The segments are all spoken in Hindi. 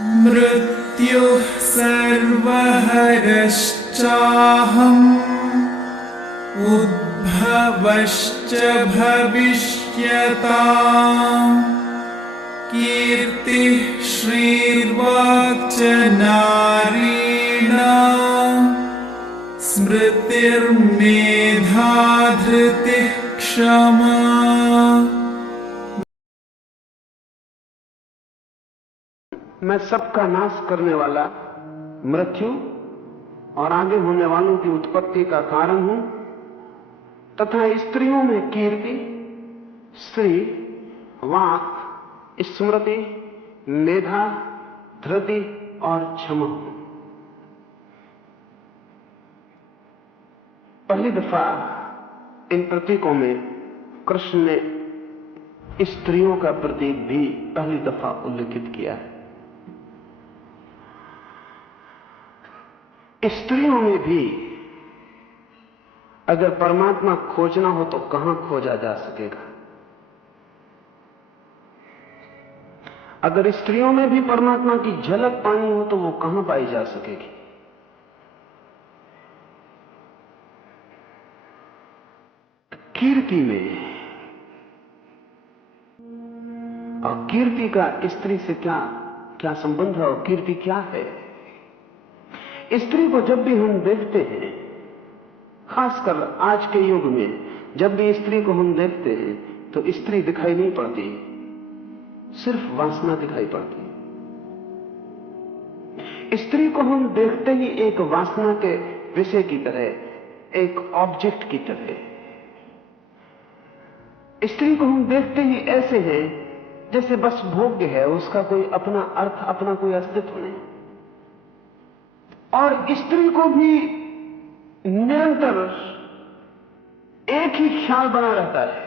मृत्युः सर्वहरश्चाहम् उद्भवश्च भविष्यताम् कीर्तिः श्रीर्वाक्च नारीणाम् स्मृतिर्मेधा धृतिः क्षमा। मैं सबका नाश करने वाला मृत्यु और आगे होने वालों की उत्पत्ति का कारण हूं तथा स्त्रियों में कीर्ति, श्री, वाक, स्मृति, मेधा, धृति और क्षमा हूं। पहली दफा इन प्रतीकों में कृष्ण ने स्त्रियों का प्रतीक भी पहली दफा उल्लेखित किया है। स्त्रियों में भी अगर परमात्मा खोजना हो तो कहां खोजा जा सकेगा? अगर स्त्रियों में भी परमात्मा की झलक पानी हो तो वो कहां पाई जा सकेगी? कीर्ति में। और कीर्ति का स्त्री से क्या क्या संबंध है और कीर्ति क्या है? स्त्री को जब भी हम देखते हैं, खासकर आज के युग में जब भी स्त्री को हम देखते हैं तो स्त्री दिखाई नहीं पड़ती, सिर्फ वासना दिखाई पड़ती। स्त्री को हम देखते ही एक वासना के विषय की तरह, एक ऑब्जेक्ट की तरह। स्त्री को हम देखते ही ऐसे हैं जैसे बस भोग्य है, उसका कोई अपना अर्थ, अपना कोई अस्तित्व नहीं। और स्त्री को भी निरंतर एक ही ख्याल बना रहता है,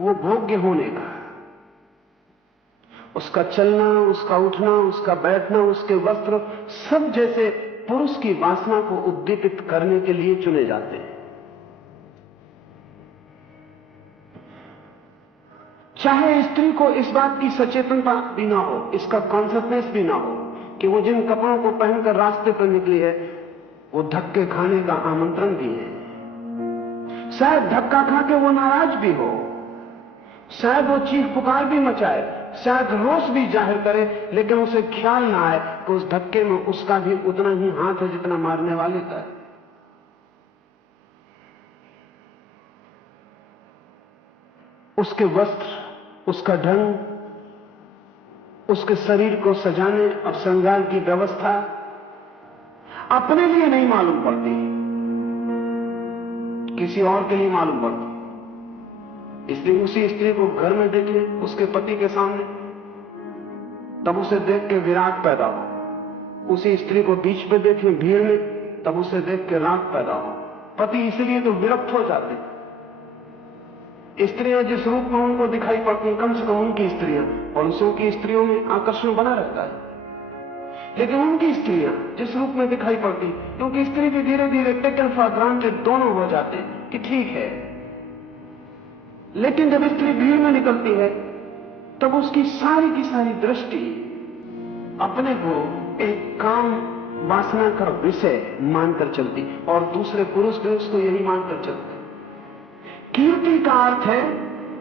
वो भोग्य होने का। उसका चलना, उसका उठना, उसका बैठना, उसके वस्त्र सब जैसे पुरुष की वासना को उद्दीपित करने के लिए चुने जाते हैं। चाहे स्त्री को इस बात की सचेतनता भी ना हो, इसका कॉन्शियसनेस भी ना हो कि वो जिन कपड़ों को पहनकर रास्ते पर निकली है वो धक्के खाने का आमंत्रण भी है। शायद धक्का खा के वो नाराज भी हो, शायद वो चीख पुकार भी मचाए, शायद रोष भी जाहिर करे, लेकिन उसे ख्याल ना आए कि उस धक्के में उसका भी उतना ही हाथ है जितना मारने वाले का है। उसके वस्त्र, उसका ढंग, उसके शरीर को सजाने और श्रृंगार की व्यवस्था अपने लिए नहीं मालूम पड़ती, किसी और के लिए मालूम पड़ती। इसलिए उसी स्त्री को घर में देखे उसके पति के सामने, तब उसे देख के विराग पैदा हो। उसी स्त्री को बीच पे देखे भीड़ में, तब उसे देख के राग पैदा हो। पति इसलिए तो विरक्त हो जाते। स्त्रियां जिस रूप में उनको दिखाई पड़ती हैं, कम से कम उनकी स्त्रियां, पुरुषों की स्त्रियों में आकर्षण बना रहता है, लेकिन उनकी स्त्रियां जिस रूप में दिखाई पड़ती, क्योंकि स्त्री भी धीरे धीरे टेकन फॉर ग्रांटेड दोनों हो जाते कि ठीक है। लेकिन जब स्त्री भीड़ में निकलती है तब उसकी सारी की सारी दृष्टि अपने को एक काम वासना का विषय मानकर चलती और दूसरे पुरुष भी उसको यही मानकर चलते। कीर्ति का अर्थ है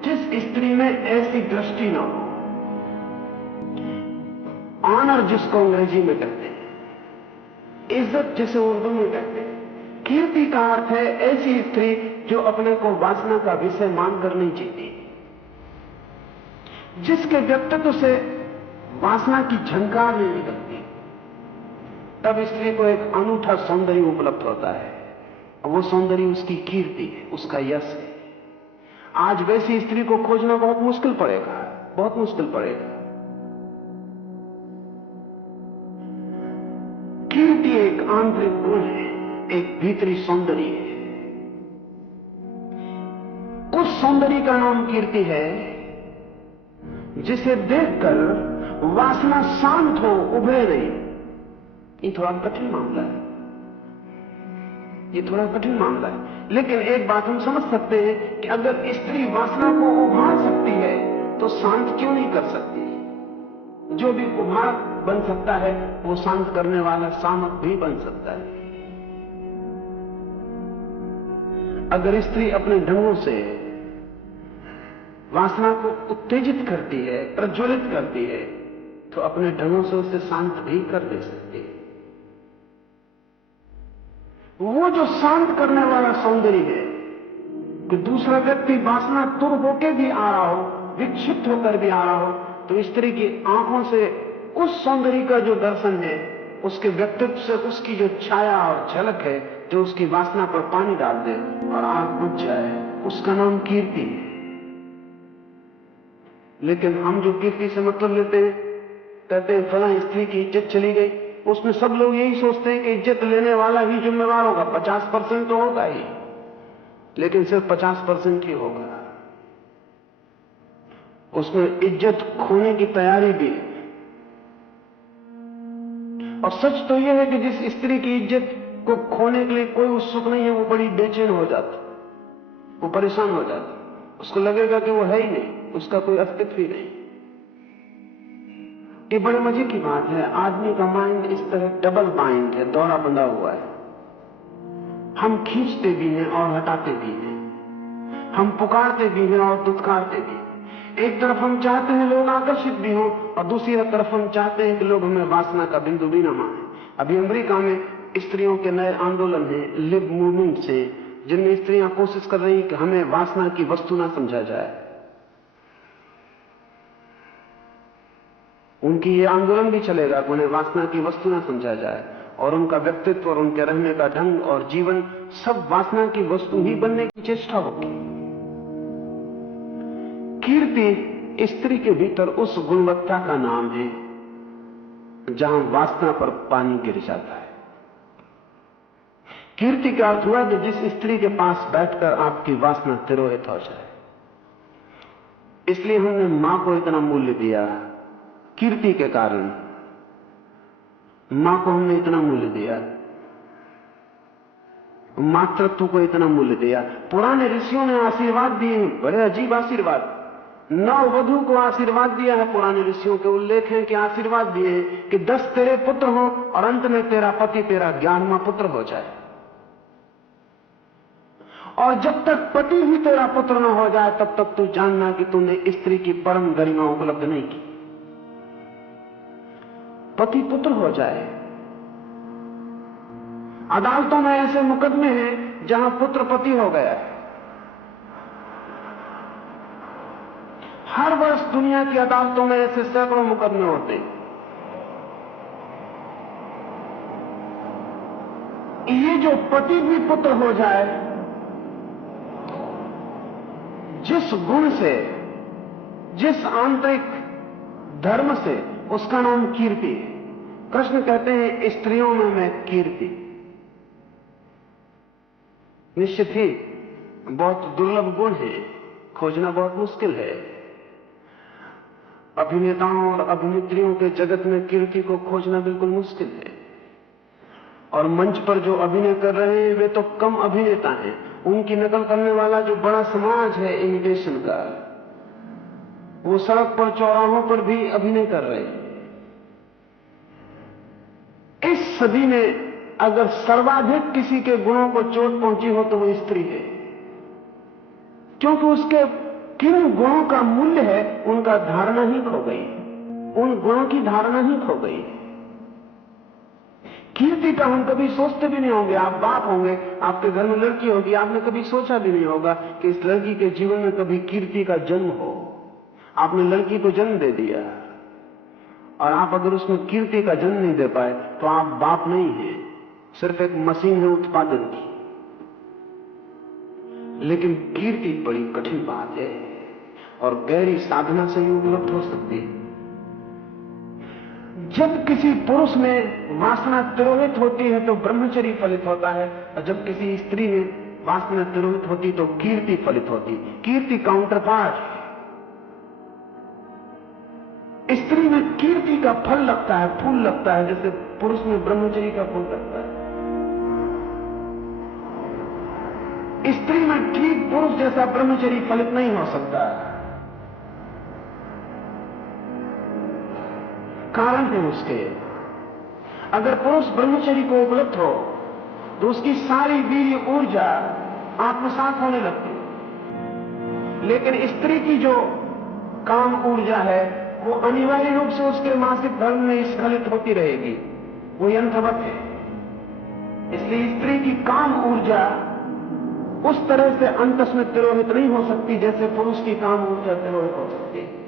जिस स्त्री में ऐसी दृष्टि न हो। ऑनर जिसको अंग्रेजी में कहते हैं, इज्जत जिसे उर्दू में कहते हैं। कीर्ति का अर्थ है ऐसी स्त्री जो अपने को वासना का विषय मानकर नहीं जीती, जिसके व्यक्तित्व से वासना की झंकार नहीं निकलती। तब स्त्री को एक अनूठा सौंदर्य उपलब्ध होता है, वो सौंदर्य उसकी कीर्ति है, उसका यश है। आज वैसी स्त्री को खोजना बहुत मुश्किल पड़ेगा, बहुत मुश्किल पड़ेगा। कीर्ति एक आंतरिक गुण है, एक भीतरी सौंदर्य है। उस सौंदर्य का नाम कीर्ति है जिसे देखकर वासना शांत हो, उभरे नहीं। ये थोड़ा कठिन मामला है, ये थोड़ा कठिन मामला है। लेकिन एक बात हम समझ सकते हैं कि अगर स्त्री वासना को उभार सकती है तो शांत क्यों नहीं कर सकती? जो भी कुम्हार बन सकता है वो शांत करने वाला शामक भी बन सकता है। अगर स्त्री अपने ढंगों से वासना को उत्तेजित करती है, प्रज्वलित करती है, तो अपने ढंगों से उसे शांत भी कर दे सकती है। वो जो शांत करने वाला सौंदर्य है कि दूसरा व्यक्ति वासना तुर होकर भी आ रहा हो, विक्षिप्त होकर भी आ रहा हो, तो स्त्री की आंखों से उस सौंदर्य का जो दर्शन है, उसके व्यक्तित्व से उसकी जो छाया और झलक है, जो उसकी वासना पर पानी डाल दे और आग बुझ जाए, उसका नाम कीर्ति है। लेकिन हम जो कीर्ति से मतलब लेते हैं, कहते हैं फला स्त्री की इज्जत चली गई, उसमें सब लोग यही सोचते हैं कि इज्जत लेने वाला ही जिम्मेवार होगा। 50% तो होगा ही, लेकिन सिर्फ 50% ही होगा। उसमें इज्जत खोने की तैयारी भी है। और सच तो यह है कि जिस स्त्री की इज्जत को खोने के लिए कोई उत्सुक नहीं है, वो बड़ी बेचैन हो जाती, वो परेशान हो जाती, उसको लगेगा कि वो है ही नहीं, उसका कोई अस्तित्व ही नहीं। ये बड़े मजे की बात है, आदमी का माइंड इस तरह डबल माइंड है, दौरा बंधा हुआ है। हम खींचते भी हैं और हटाते भी हैं, हम पुकारते भी हैं और दुत्कारते भी हैं। एक तरफ हम चाहते हैं लोग आकर्षित भी हों, और दूसरी तरफ हम चाहते हैं कि लोग हमें वासना का बिंदु भी न माने। अभी अमेरिका में स्त्रियों के नए आंदोलन हैं, लिव मूवमेंट से, जिनमें स्त्रियां कोशिश कर रही हैं कि हमें वासना की वस्तु ना समझा जाए। उनकी ये आंदोलन भी चलेगा कि उन्हें वासना की वस्तु ना समझा जाए, और उनका व्यक्तित्व और उनके रहने का ढंग और जीवन सब वासना की वस्तु ही बनने की चेष्टा होगी। कीर्ति स्त्री के भीतर उस गुणवत्ता का नाम है जहां वासना पर पानी गिर जाता है। कीर्ति का अर्थ हुआ कि जिस स्त्री के पास बैठकर आपकी वासना तिरोहित हो जाए। इसलिए हमने मां को इतना मूल्य दिया, कीर्ति के कारण मां को हमने इतना मूल्य दिया, मातृत्व को इतना मूल्य दिया। पुराने ऋषियों ने आशीर्वाद दिए, बड़े अजीब आशीर्वाद। नववधु को आशीर्वाद दिया है, पुराने ऋषियों के उल्लेख हैं कि आशीर्वाद दिए कि 10 तेरे पुत्र हो और अंत में तेरा पति तेरा 11वां पुत्र हो जाए। और जब तक पति ही तेरा पुत्र न हो जाए, तब तक तू जानना कि तूने स्त्री की परम गरिमा उपलब्ध नहीं की। पति पुत्र हो जाए। अदालतों में ऐसे मुकदमे हैं जहां पुत्र पति हो गया है। हर वर्ष दुनिया की अदालतों में ऐसे सैकड़ों मुकदमे होते हैं। ये जो पति भी पुत्र हो जाए, जिस गुण से, जिस आंतरिक धर्म से, उसका नाम कीर्ति है। कृष्ण कहते हैं स्त्रियों में मैं कीर्ति। निश्चित ही बहुत दुर्लभ गुण है, खोजना बहुत मुश्किल है। अभिनेताओं और अभिनेत्रियों के जगत में कीर्ति को खोजना बिल्कुल मुश्किल है। और मंच पर जो अभिनय कर रहे हैं वे तो कम अभिनेता हैं, उनकी नकल करने वाला जो बड़ा समाज है इमिटेशन का, वो सड़क पर चौराहों पर भी अभिनय कर रहे हैं। इस सदी में अगर सर्वाधिक किसी के गुणों को चोट पहुंची हो तो वो स्त्री है, क्योंकि उसके किन गुणों का मूल्य है उनका धारणा ही खो गई, उन गुणों की धारणा ही खो गई। कीर्ति का हम कभी सोचते भी नहीं होंगे। आप बाप होंगे, आपके घर में लड़की होगी, आपने कभी सोचा भी नहीं होगा कि इस लड़की के जीवन में कभी कीर्ति का जन्म हो। आपने लड़की को जन्म दे दिया, और आप अगर उसमें कीर्ति का जन्म नहीं दे पाए तो आप बाप नहीं हैं, सिर्फ एक मशीन है उत्पादन की। लेकिन कीर्ति बड़ी कठिन बात है और गहरी साधना से ही उपलब्ध हो सकती है। जब किसी पुरुष में वासना तिरोहित होती है तो ब्रह्मचर्य फलित होता है, और जब किसी स्त्री में वासना तिरोहित होती तो कीर्ति फलित होती। कीर्ति काउंटर पार्ट है। स्त्री में कीर्ति का फल लगता है, फूल लगता है, जैसे पुरुष में ब्रह्मचर्य का फूल लगता है। स्त्री में ठीक पुरुष जैसा ब्रह्मचर्य फलित नहीं हो सकता। कारण है उसके। अगर पुरुष ब्रह्मचर्य को उपलब्ध हो तो उसकी सारी वीर्य ऊर्जा आत्मसात होने लगती है। लेकिन स्त्री की जो काम ऊर्जा है वो अनिवार्य रूप से उसके मासिक धर्म में स्खलित होती रहेगी, वो यंत्रवत है। इसलिए स्त्री की काम ऊर्जा उस तरह से अंतस में तिरोहित नहीं हो सकती जैसे पुरुष की काम ऊर्जा तिरोहित हो सकती है।